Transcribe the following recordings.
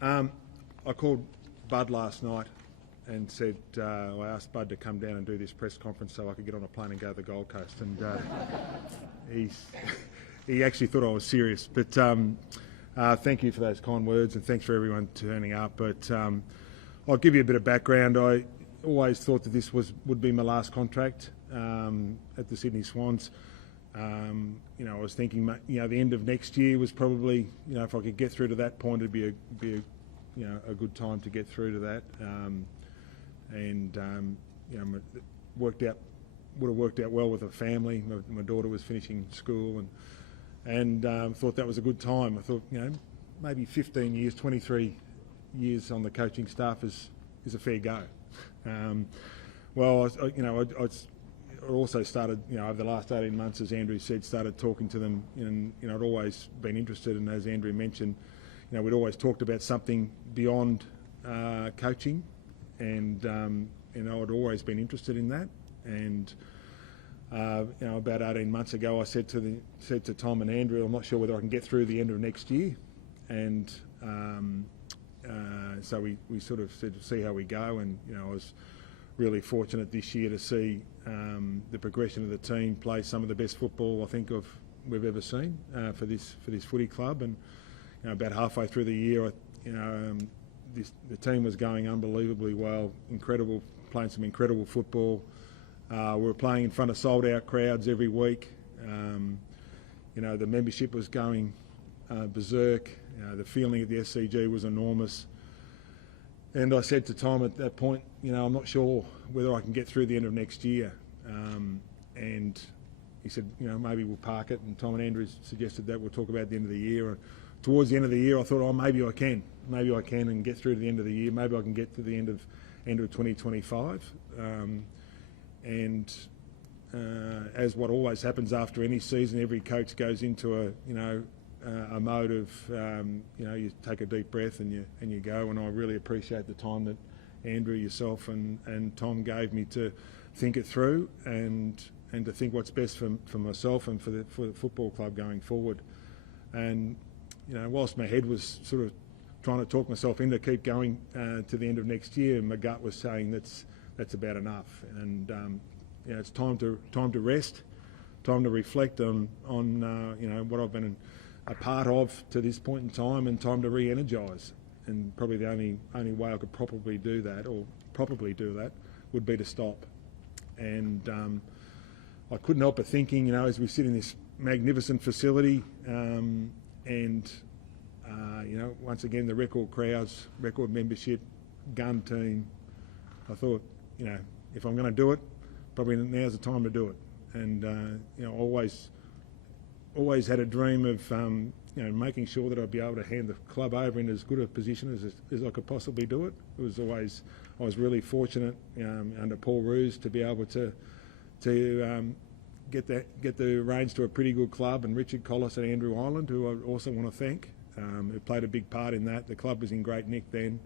I called Bud last night and said, I asked Bud to come down and do this press conference so I could get on a plane and go to the Gold Coast. And he actually thought I was serious. But thank you for those kind words, and thanks for everyone turning up. But I'll give you a bit of background. I always thought that this would be my last contract at the Sydney Swans. I was thinking, the end of next year was probably, if I could get through to that point, it'd be a good time to get through to that. Would have worked out well with the family. My daughter was finishing school, and thought that was a good time. I thought, maybe 15 years, 23 years on the coaching staff is a fair go. I also started, over the last 18 months, as Andrew said, started talking to them, and I'd always been interested, and as Andrew mentioned, we'd always talked about something beyond coaching, and I'd always been interested in that. And about 18 months ago, I said to Tom and Andrew, I'm not sure whether I can get through the end of next year, and so we sort of said to see how we go, and I was really fortunate this year to see the progression of the team play some of the best football I think we've ever seen for this footy club. And about halfway through the year, the team was going unbelievably well, playing some incredible football. We were playing in front of sold-out crowds every week. The membership was going berserk. The feeling at the SCG was enormous. And I said to Tom at that point, I'm not sure whether I can get through the end of next year. And he said, maybe we'll park it. And Tom and Andrew suggested that we'll talk about the end of the year. And towards the end of the year, I thought, maybe I can. Maybe I can and get through to the end of the year. Maybe I can get to the end of 2025. As what always happens after any season, every coach goes into a mode of you take a deep breath and you go. And I really appreciate the time that Andrew, yourself, and Tom gave me to think it through and to think what's best for myself and for the football club going forward. And whilst my head was sort of trying to talk myself into keep going to the end of next year, my gut was saying that's about enough. And it's time to rest, time to reflect on what I've been a part of to this point in time, and time to re-energise. And probably the only way I could properly do that would be to stop. And I couldn't help but thinking, as we sit in this magnificent facility, once again the record crowds, record membership, gun team, I thought, if I'm going to do it, probably now's the time to do it. And always had a dream of making sure that I'd be able to hand the club over in as good a position as I could possibly do it. I was really fortunate under Paul Roos to be able to get the reins to a pretty good club, and Richard Collis and Andrew Ireland, who I also want to thank, who played a big part in that. The club was in great nick then.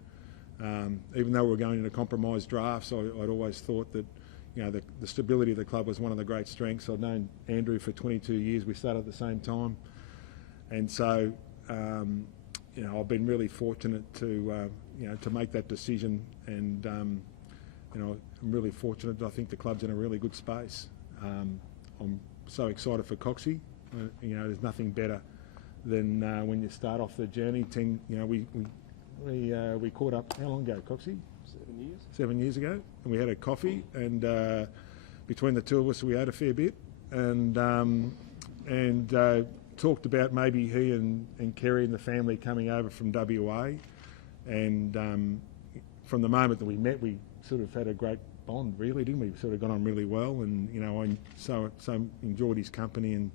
Even though we were going into compromised drafts, I'd always thought that the stability of the club was one of the great strengths. I'd known Andrew for 22 years. We started at the same time. And so, I've been really fortunate to make that decision. And, I'm really fortunate. I think the club's in a really good space. I'm so excited for Coxie. There's nothing better than when you start off the journey. We caught up, how long ago, Coxie? 7 years. 7 years ago, and we had a coffee, and between the two of us, we ate a fair bit, and talked about maybe he and Kerry and the family coming over from WA, and from the moment that we met, we sort of had a great bond, really, didn't we? We sort of got on really well, and I so enjoyed his company, and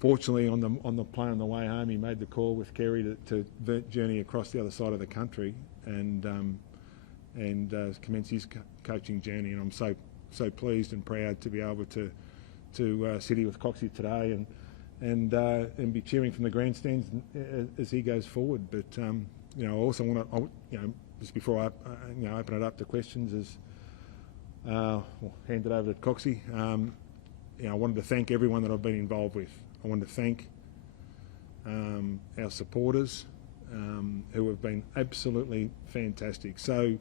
fortunately on the plane on the way home, he made the call with Kerry to journey across the other side of the country, and commence his coaching journey. And I'm so pleased and proud to be able to sit here with Coxie today and be cheering from the grandstands as he goes forward. But I also want to, just before I open it up to questions, hand it over to Coxie. I wanted to thank everyone that I've been involved with. I wanted to thank our supporters, who have been absolutely fantastic. So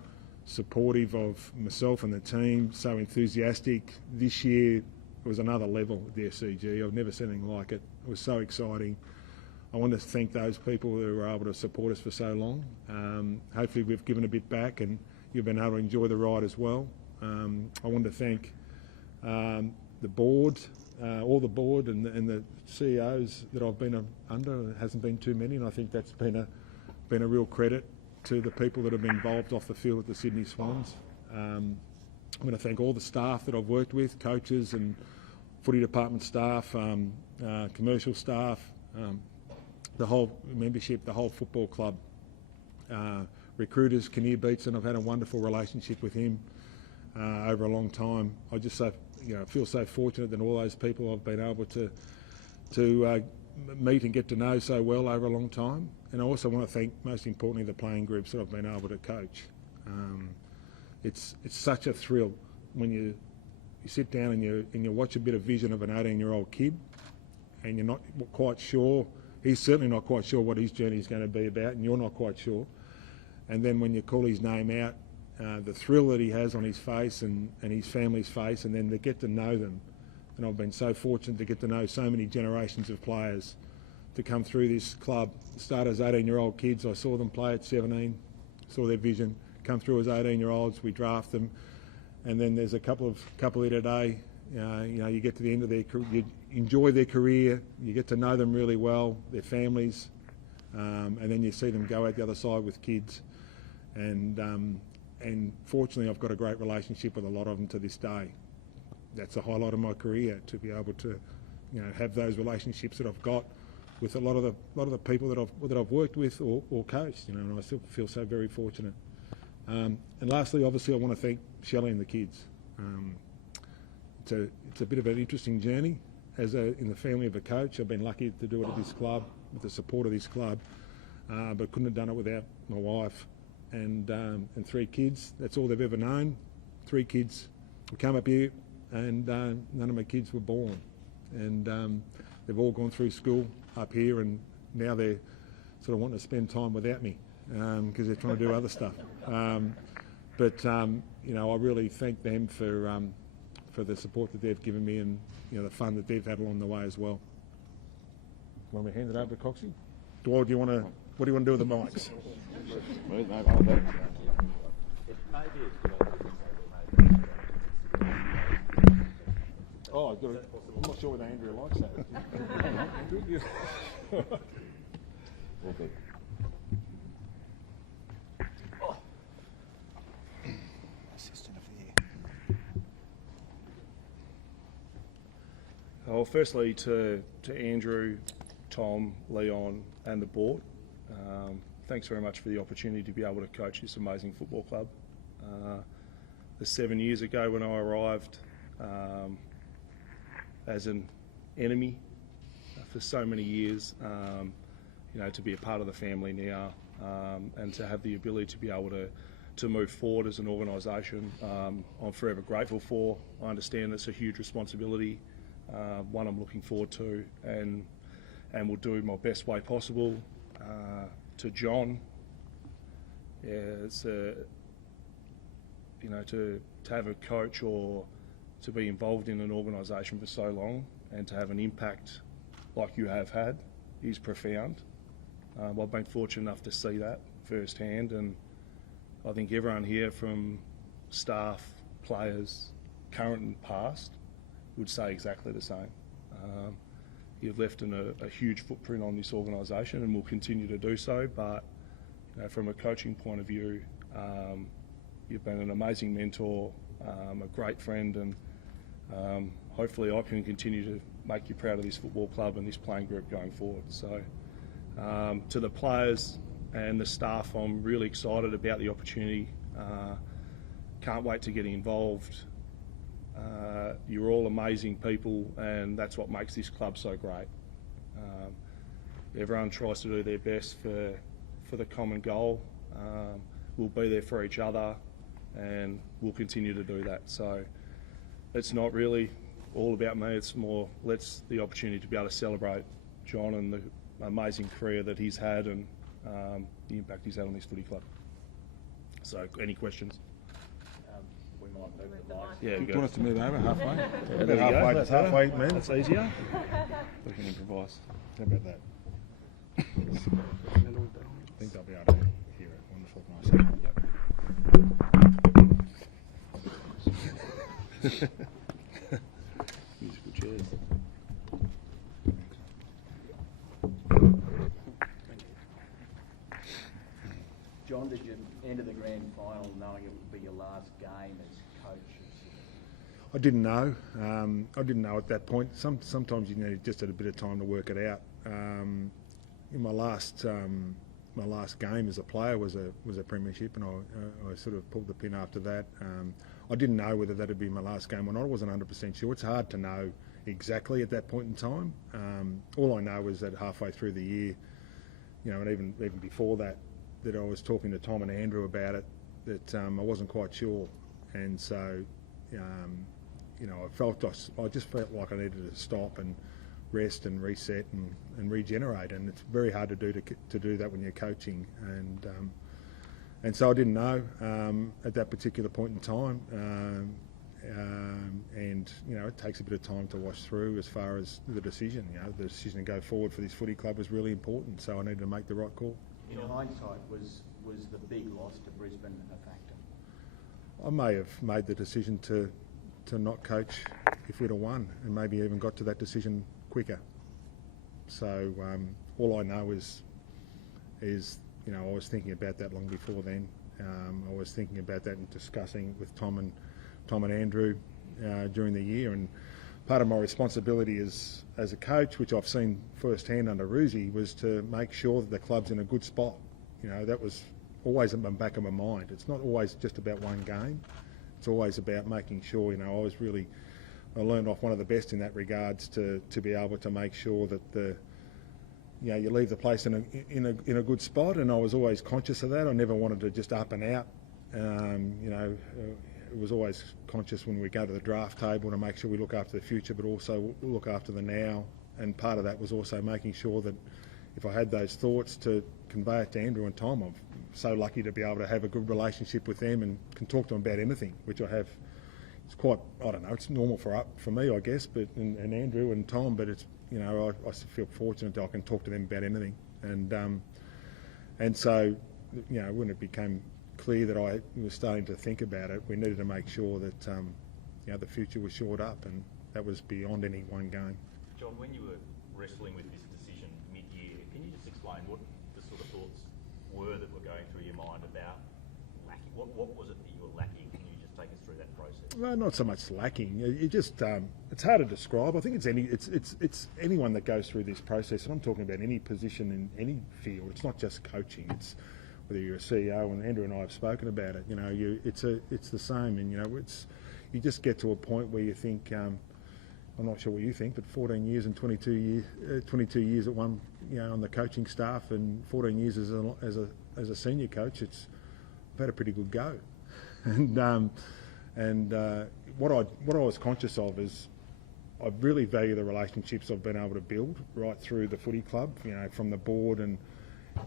supportive of myself and the team, so enthusiastic. This year was another level at the SCG. I've never seen anything like it. It was so exciting. I want to thank those people who were able to support us for so long. Hopefully we've given a bit back and you've been able to enjoy the ride as well. I want to thank the board, all the board and the CEOs that I've been under. It hasn't been too many, and I think that's been a real credit to the people that have been involved off the field at the Sydney Swans. I'm going to thank all the staff that I've worked with, coaches and footy department staff, commercial staff, the whole membership, the whole football club, recruiters, Kinnear Beatson. I've had a wonderful relationship with him over a long time. I just feel so fortunate that all those people I've been able to meet and get to know so well over a long time. And I also want to thank, most importantly, the playing groups that I've been able to coach. It's such a thrill when you sit down and you watch a bit of vision of an 18-year-old kid, and you're not quite sure. He's certainly not quite sure what his journey is going to be about, and you're not quite sure. And then when you call his name out, the thrill that he has on his face and his family's face, and then to get to know them. And I've been so fortunate to get to know so many generations of players to come through this club. Start as 18-year-old kids. I saw them play at 17, saw their vision. Come through as 18-year-olds, we draft them. And then there's a couple here today. You get to the end of their career, you enjoy their career, you get to know them really well, their families, and then you see them go out the other side with kids. And fortunately, I've got a great relationship with a lot of them to this day. That's a highlight of my career, to be able to, have those relationships that I've got with a lot of the people that I've worked with or coached. And I still feel so very fortunate. And lastly, obviously, I want to thank Shelley and the kids. It's a bit of an interesting journey in the family of a coach. I've been lucky to do it at this club with the support of this club, but couldn't have done it without my wife and 3 kids. That's all they've ever known. 3 kids. We come up here, and none of my kids were born, and they've all gone through school up here, and now they're sort of wanting to spend time without me because they're trying to do other stuff. But I really thank them for the support that they've given me, and the fun that they've had along the way as well. Want me to hand it over to Coxie? What do you want to do with the mics? Oh, I'm not sure whether Andrew likes that. Andrew, Assistant of the year. Well, firstly to Andrew, Tom, Leon and the board, thanks very much for the opportunity to be able to coach this amazing football club. The 7 years ago when I arrived as an enemy for so many years, to be a part of the family now, and to have the ability to be able to move forward as an organisation, I'm forever grateful for. I understand it's a huge responsibility, one I'm looking forward to, and will do my best way possible. To John, it's to have a coach or to be involved in an organisation for so long and to have an impact like you have had is profound. I've been fortunate enough to see that firsthand, and I think everyone here, from staff, players, current and past, would say exactly the same. You've left a huge footprint on this organisation and will continue to do so, but from a coaching point of view, you've been an amazing mentor, a great friend, and hopefully I can continue to make you proud of this football club and this playing group going forward. So to the players and the staff, I'm really excited about the opportunity. Can't wait to get involved. You're all amazing people, and that's what makes this club so great. Everyone tries to do their best for the common goal. We'll be there for each other, and we'll continue to do that. So it's not really all about me, it's more the opportunity to be able to celebrate John and the amazing career that he's had, and the impact he's had on this footy club. So, any questions? We might move the mic. Yeah, Do you go. want us to move over halfway? There About you go. halfway, That's halfway, better. man. That's easier. We can improvise. How about that? I think they'll be able to hear it. Wonderful, nice. Musical chairs. John, did you enter the grand final knowing it would be your last game as coach? I didn't know. I didn't know at that point. Sometimes you need just a bit of time to work it out. In my last game as a player was a premiership, and I sort of pulled the pin after that. I didn't know whether that would be my last game or not. I wasn't 100% sure. It's hard to know exactly at that point in time. All I know is that halfway through the year, and even before that I was talking to Tom and Andrew about it, that I wasn't quite sure, and so I just felt like I needed to stop and rest and reset and regenerate, and it's very hard to do that when you're coaching, and so I didn't know at that particular point in time, and it takes a bit of time to wash through as far as the decision. The decision to go forward for this footy club was really important, so I needed to make the right call. In hindsight, was the big loss to Brisbane a factor? I may have made the decision to not coach if we'd have won, and maybe even got to that decision quicker. So all I know is I was thinking about that long before then. I was thinking about that and discussing with Tom and Andrew during the year, and part of my responsibility as a coach, which I've seen firsthand under Ruzi, was to make sure that the club's in a good spot. That was always in the back of my mind. It's not always just about one game. It's always about making sure, I learned off one of the best in that regards to be able to make sure that you leave the place in a good spot, and I was always conscious of that. I never wanted to just up and out. It was always conscious when we go to the draft table to make sure we look after the future, but also look after the now. And part of that was also making sure that if I had those thoughts, to convey it to Andrew and Tom. I'm so lucky to be able to have a good relationship with them and can talk to them about anything, which I have. It's quite, I don't know, it's normal for me, I guess, but and Andrew and Tom, but it's, I feel fortunate that I can talk to them about anything. And so, when it became clear that I was starting to think about it, we needed to make sure that the future was shored up, and that was beyond any one game. John, when you were wrestling with this decision mid-year, can you just explain what the sort of thoughts were that were going through your mind about lacking? What was it that you were lacking? Can you just take us through that process? Well, not so much lacking. It just it's hard to describe. I think it's anyone that goes through this process, and I'm talking about any position in any field. It's not just coaching. It's whether you're a CEO, and Andrew and I have spoken about it. It's the same, and you just get to a point where you think. I'm not sure what you think, but 14 years and 22 years at one, on the coaching staff, and 14 years as a senior coach. I've had a pretty good go, and what I was conscious of is I really value the relationships I've been able to build right through the footy club. From the board, and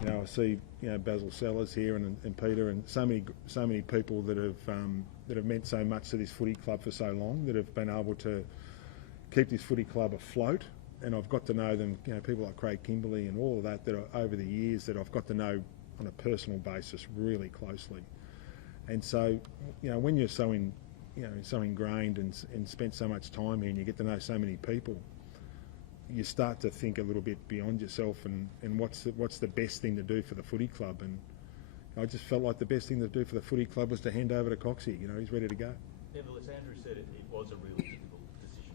I see Basil Sellers here and Peter, and so many people that have meant so much to this footy club for so long, that have been able to keep this footy club afloat. And I've got to know them, people like Craig Kimberley and all of that are over the years that I've got to know on a personal basis really closely. And so, when you're so ingrained and spent so much time here, and you get to know so many people, you start to think a little bit beyond yourself and what's the best thing to do for the footy club. And I just felt like the best thing to do for the footy club was to hand over to Coxie. He's ready to go. Nevertheless, Andrew said it was a really difficult decision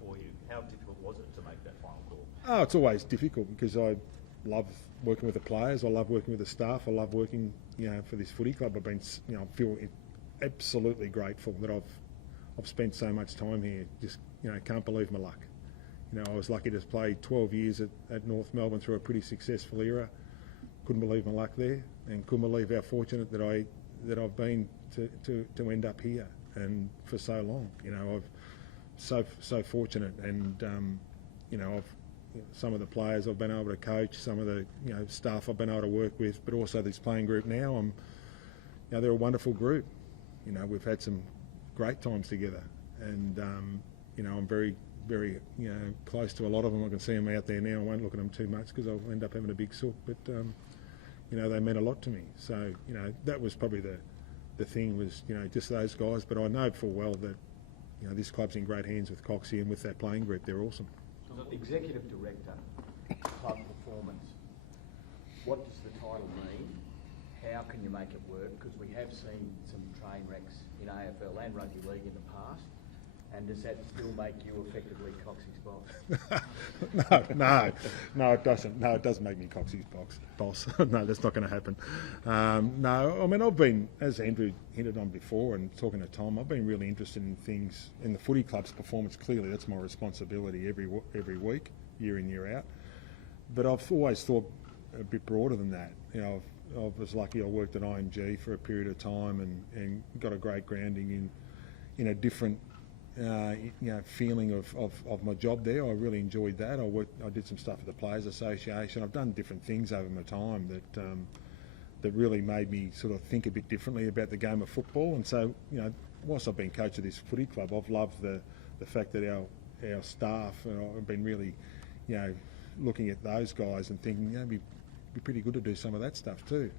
for you. How difficult was it to make that final call? Oh, it's always difficult because I love working with the players. I love working with the staff. I love working, for this footy club. I feel absolutely grateful that I've spent so much time here. Just, can't believe my luck. I was lucky to play 12 years at North Melbourne through a pretty successful era. Couldn't believe my luck there, and couldn't believe how fortunate that I've been to end up here and for so long. I've so fortunate, and some of the players I've been able to coach, some of the staff I've been able to work with, but also this playing group now. They're a wonderful group. We've had some great times together, and I'm very, very close to a lot of them. I can see them out there now. I won't look at them too much because I'll end up having a big sook, but they meant a lot to me. So that was probably the thing was just those guys. But I know full well that this club's in great hands with Coxie and with that playing group. They're awesome. Executive Director, Club Performance. What does the title mean? How can you make it work? Because we have seen some train wrecks in AFL and Rugby League in the past. And does that still make you effectively Coxie's boss? No, it doesn't. No, it doesn't make me Coxie's boss. No, that's not going to happen. No, I mean, I've been, as Andrew hinted on before and talking to Tom, I've been really interested in things in the footy club's performance. Clearly, that's my responsibility every week, year in, year out. But I've always thought a bit broader than that. I was lucky. I worked at IMG for a period of time and got a great grounding in a different feeling of my job there. I really enjoyed that. I did some stuff at the Players Association. I've done different things over my time that really made me sort of think a bit differently about the game of football. And so, whilst I've been coach of this footy club, I've loved the fact that our staff, and I've been really, looking at those guys and thinking, it'd be pretty good to do some of that stuff too.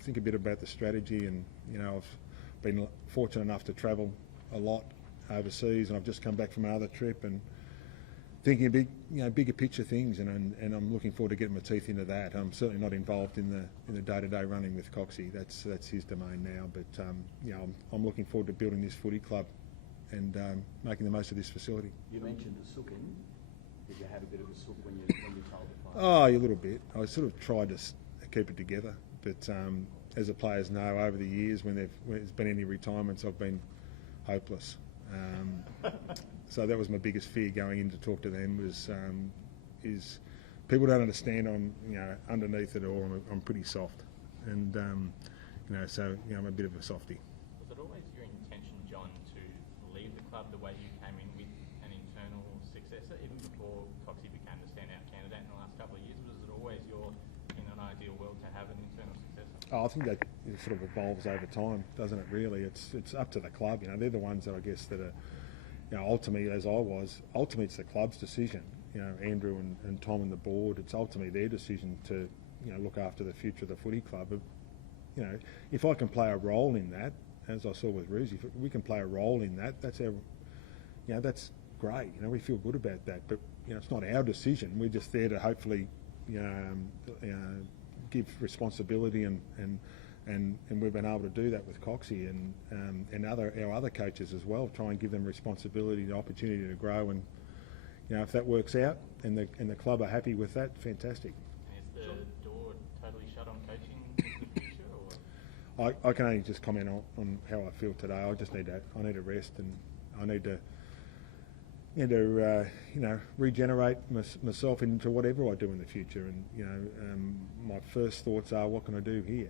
Think a bit about the strategy, and I've been fortunate enough to travel a lot overseas, and I've just come back from another trip and thinking a big, bigger picture things, and I'm looking forward to getting my teeth into that. I'm certainly not involved in the day-to-day running with Coxie. That's his domain now. But I'm looking forward to building this footy club and making the most of this facility. You mentioned the sooking. Did you have a bit of a sook when you told the players? Oh, a little bit. I sort of tried to keep it together, but as the players know, over the years when there's been any retirements, I've been hopeless. So that was my biggest fear going in to talk to them is people don't understand I'm underneath it all. I'm pretty soft, and so I'm a bit of a softie. Was it always your intention, John, to leave the club the way you came in with an internal successor, even before Coxie became the standout candidate in the last couple of years? Was it always in an ideal world to have an internal successor? Oh, I think that sort of evolves over time, doesn't it? Really, it's up to the club. They're the ones that I guess that are, ultimately, as I was, ultimately it's the club's decision. Andrew and Tom and the board, it's ultimately their decision to, look after the future of the footy club. But, if I can play a role in that, as I saw with Roosie, if we can play a role in that, that's our, that's great. We feel good about that. But it's not our decision. We're just there to hopefully, give responsibility and we've been able to do that with Coxie and our other coaches as well. Try and give them responsibility, the opportunity to grow, and if that works out and the club are happy with that, fantastic. And is the door totally shut on coaching in the future, or? I can only just comment on how I feel today. I just need to rest, and I need to regenerate myself into whatever I do in the future. And my first thoughts are, what can I do here?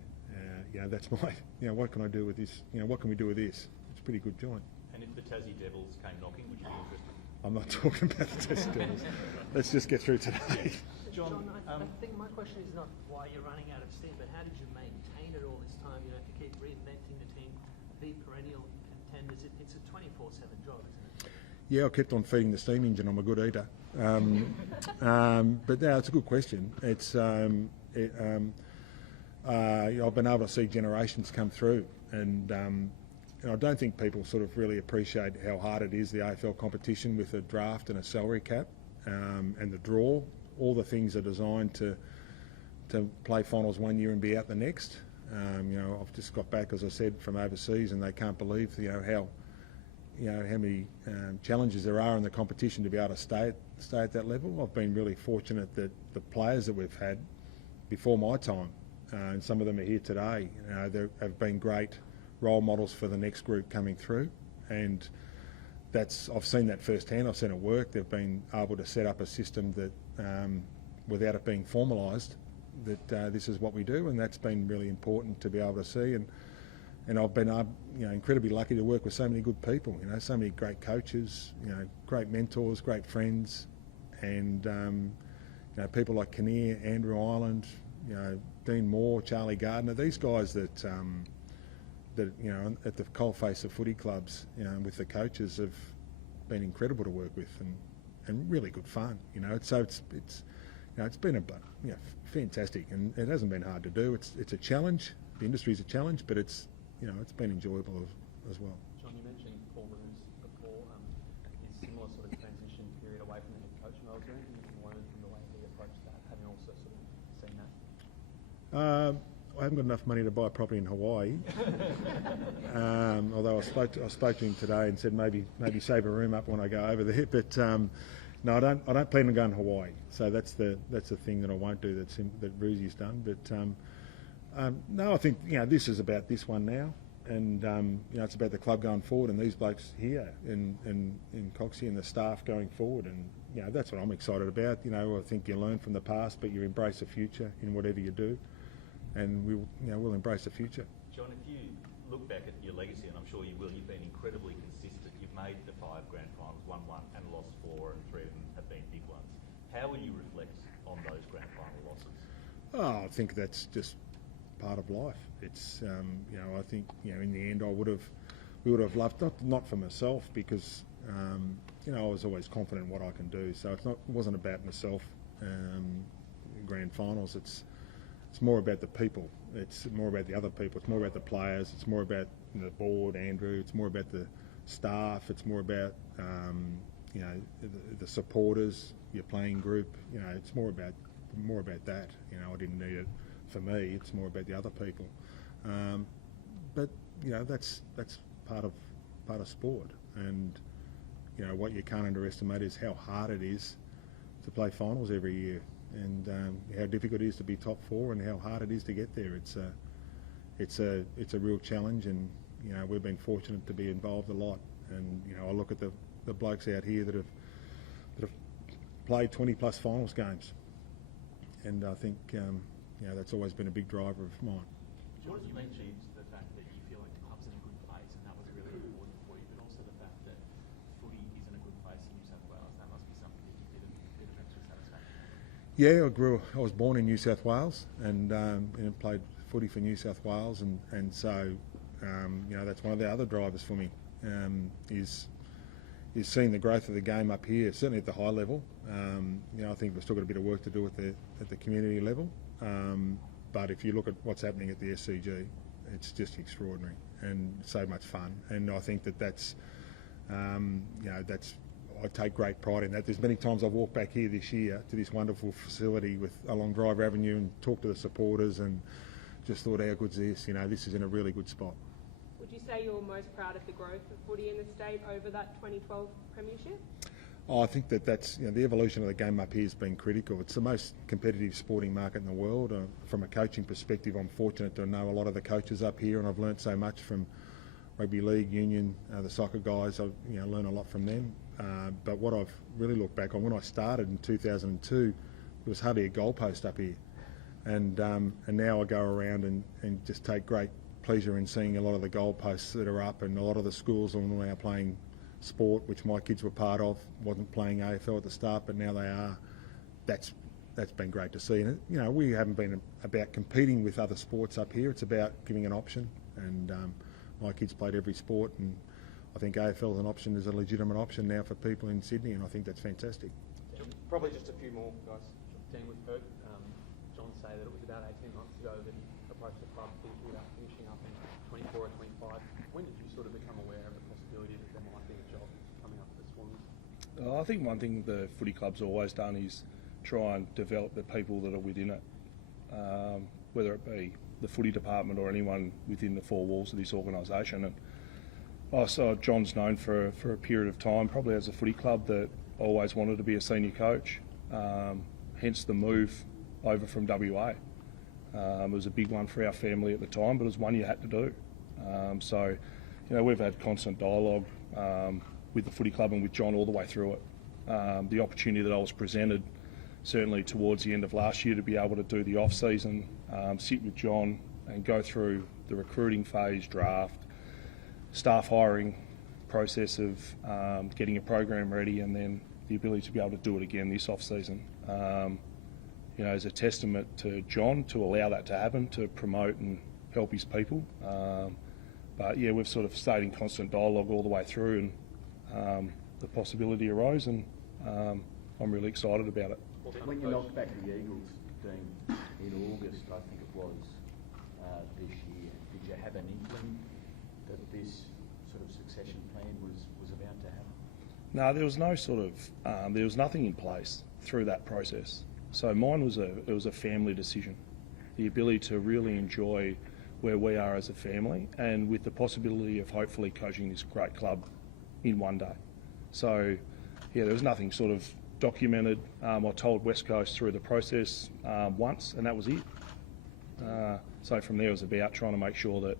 That's my, what can I do with this? What can we do with this? It's a pretty good joint. And if the Tassie Devils came knocking, would you be interested? I'm not talking about the Tassie Devils. Let's just get through today. John, I think my question is not why you're running out of steam, but how did you maintain it all this time? To keep reinventing the team, be perennial contenders. It's a 24/7 job, isn't it? Yeah, I kept on feeding the steam engine. I'm a good eater. But no, it's a good question. It's I've been able to see generations come through, and I don't think people sort of really appreciate how hard it is, the AFL competition with a draft and a salary cap, and the draw. All the things are designed to play finals one year and be out the next. I've just got back, as I said, from overseas, and they can't believe how many challenges there are in the competition to be able to stay at that level. I've been really fortunate that the players that we've had before my time, and some of them are here today, they have been great role models for the next group coming through, and I've seen that firsthand. I've seen it work. They've been able to set up a system that, without it being formalised, that this is what we do, and that's been really important to be able to see. And I've been incredibly lucky to work with so many good people, so many great coaches, great mentors, great friends, and you know, people like Kinnear, Andrew Ireland, you know, Dean Moore, Charlie Gardner, these guys that that you know, at the coalface of footy clubs, you know, with the coaches have been incredible to work with and really good fun. You know, it's you know, it's been fantastic, and it hasn't been hard to do. It's a challenge. The industry's a challenge, but it's, you know, it's been enjoyable as well. John, you mentioned 4 rooms before. Is similar sort of transition period away from the head coach role? Is there anything you can learn from the way he approached that, having also sort of seen that? I haven't got enough money to buy a property in Hawaii. Although I spoke to him today and said maybe save a room up when I go over there. But no, I don't plan on going to Hawaii. So that's the thing that I won't do. That Brucey's done. But no, I think, you know, this is about this one now, and you know, it's about the club going forward and these blokes here in Coxie and the staff going forward, and you know, that's what I'm excited about. You know, I think you learn from the past, but you embrace the future in whatever you do. And we'll embrace the future. John, if you look back at your legacy, and I'm sure you will, you've been incredibly consistent. You've made the 5 grand finals, won 1 and lost 4, and 3 of them have been big ones. How would you reflect on those grand final losses? Oh, I think that's just part of life. It's you know, I think, you know, in the end we would have loved, not for myself, because you know, I was always confident in what I can do. So it wasn't about myself. Grand finals, it's more about the people. It's more about the other people. It's more about the players. It's more about, you know, the board, Andrew. It's more about the staff. It's more about you know, the supporters, your playing group. You know, it's more about that. You know, I didn't need it for me. It's more about the other people. But you know, that's part of sport. And you know, what you can't underestimate is how hard it is to play finals every year. And how difficult it is to be top 4, and how hard it is to get there. It's a real challenge, and you know, we've been fortunate to be involved a lot. And you know, I look at the blokes out here that have played 20+ finals games, and I think you know, that's always been a big driver of mine. John, you mentioned the fact that you feel like the club's in a good place, and that was really important for you, but also the fact that footy is in a good place in New South Wales. That must be something that you did of extra satisfaction. Yeah, I was born in New South Wales, and played footy for New South Wales, and so you know, that's one of the other drivers for me, is seeing the growth of the game up here, certainly at the high level. You know, I think we've still got a bit of work to do at the community level, but if you look at what's happening at the SCG, it's just extraordinary and so much fun. And I think that's you know, I take great pride in that. There's many times I've walked back here this year to this wonderful facility along Drive Avenue and talked to the supporters and just thought, how good's this? You know, this is in a really good spot. Would you say you're most proud of the growth of footy in the state over that 2012 premiership? Oh, I think that's, you know, the evolution of the game up here has been critical. It's the most competitive sporting market in the world. From a coaching perspective, I'm fortunate to know a lot of the coaches up here, and I've learnt so much from rugby league, union, the soccer guys. I've, you know, learned a lot from them. But what I've really looked back on, when I started in 2002, there was hardly a goalpost up here, and now I go around and just take great pleasure in seeing a lot of the goalposts that are up, and a lot of the schools are now playing sport, which my kids were part of. Wasn't playing AFL at the start, but now they are. That's been great to see. And you know, we haven't been about competing with other sports up here. It's about giving an option, and my kids played every sport, and I think AFL as an option is a legitimate option now for people in Sydney, and I think that's fantastic. Probably just a few more, guys. Dan, we've heard John say that it was about 18 months ago that he approached the club thinking about finishing up in 24 or 25. When did you sort of become aware of the possibility that there might be a job coming up for the Swans? I think one thing the footy club's always done is try and develop the people that are within it, whether it be the footy department or anyone within the 4 walls of this organisation. And I saw John's known for a period of time, probably as a footy club, that always wanted to be a senior coach, hence the move over from WA. It was a big one for our family at the time, but it was one you had to do. So, you know, we've had constant dialogue with the footy club and with John all the way through it. The opportunity that I was presented, certainly towards the end of last year, to be able to do the off-season, sit with John and go through the recruiting phase, draft, staff hiring process of getting a program ready, and then the ability to be able to do it again this off-season. You know, as a testament to John to allow that to happen, to promote and help his people. But yeah, we've sort of stayed in constant dialogue all the way through, and the possibility arose, and I'm really excited about it. When you knocked back the Eagles, Dean, in August, I think it was, this year, did you have an inkling that this sort of succession plan was about to happen? No, there was no sort of, there was nothing in place through that process. So mine was a family decision. The ability to really enjoy where we are as a family, and with the possibility of hopefully coaching this great club in one day. So yeah, there was nothing sort of documented. I told West Coast through the process once, and that was it. So from there it was about trying to make sure that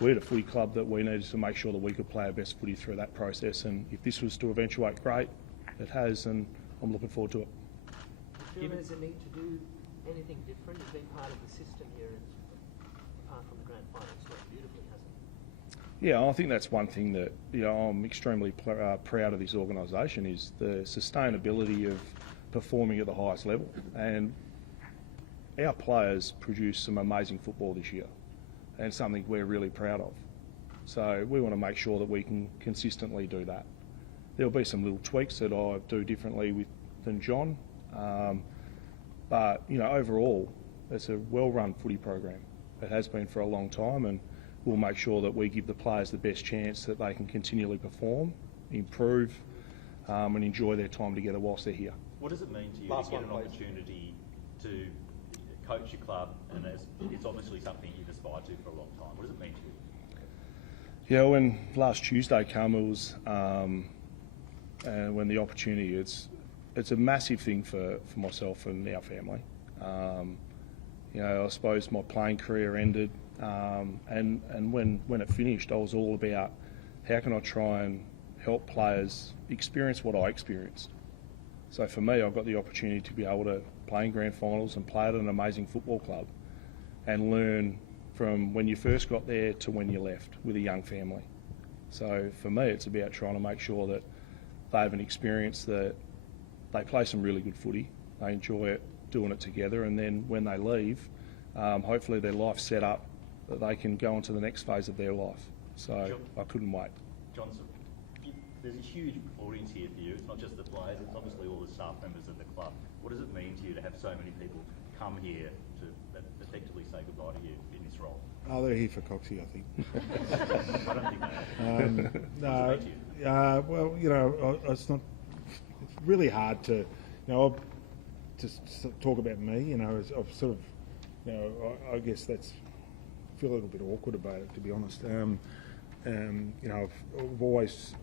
we had a footy club that we needed to make sure that we could play our best footy through that process, and if this was to eventuate, great, it has, and I'm looking forward to it. Do you feel there's a need to do anything different? You've been part of the system here, and apart from the grand final, it's worked beautifully, hasn't it? Yeah, I think that's one thing that I'm extremely proud of this organisation, is the sustainability of performing at the highest level. And our players produced some amazing football this year, and something we're really proud of. So we want to make sure that we can consistently do that. There'll be some little tweaks that I do differently than John, but overall, it's a well-run footy program. It has been for a long time, and we'll make sure that we give the players the best chance that they can continually perform, improve, and enjoy their time together whilst they're here. What does it mean to you to get an opportunity to coach your club, and it's obviously something you've aspired to for a long time? What does it mean to you? Yeah, when last Tuesday came, it was, and when the opportunity, it's a massive thing for myself and our family. I suppose my playing career ended, and when it finished, I was all about how can I try and help players experience what I experienced. So for me, I got the opportunity to be able to play in grand finals and play at an amazing football club, and learn from when you first got there to when you left with a young family. So for me, it's about trying to make sure that they have an experience that they play some really good footy, they enjoy it, doing it together, and then when they leave, hopefully their life's set up that they can go on to the next phase of their life. So I couldn't wait. Johnson, there's a huge audience here for you. It's not just the players, it's obviously all the staff members of the club. What does it mean to you to have so many people come here to effectively say goodbye to you in this role? Oh, they're here for Coxie, I think. I don't think they are. No, well, it's not. It's really hard to, I'll just talk about me. I've sort of, I guess that's feel a little bit awkward about it, to be honest. I've always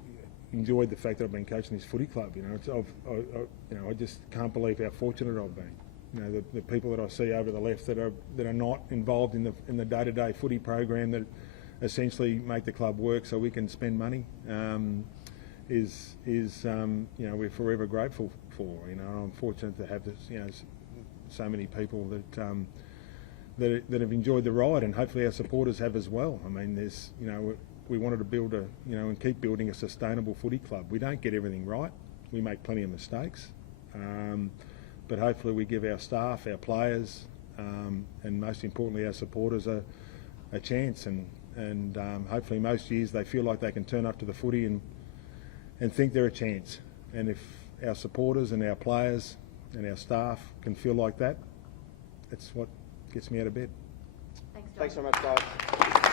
enjoyed the fact that I've been coaching this footy club. I just can't believe how fortunate I've been. The people that I see over the left that are not involved in the day-to-day footy program that essentially make the club work so we can spend money we're forever grateful for. I'm fortunate to have this, so many people that have enjoyed the ride, and hopefully our supporters have as well. I mean, we wanted to build and keep building a sustainable footy club. We don't get everything right. We make plenty of mistakes. But hopefully we give our staff, our players, and most importantly our supporters a chance, and hopefully most years they feel like they can turn up to the footy and think they're a chance. And if our supporters and our players and our staff can feel like that, it's what gets me out of bed. Thanks so much, guys.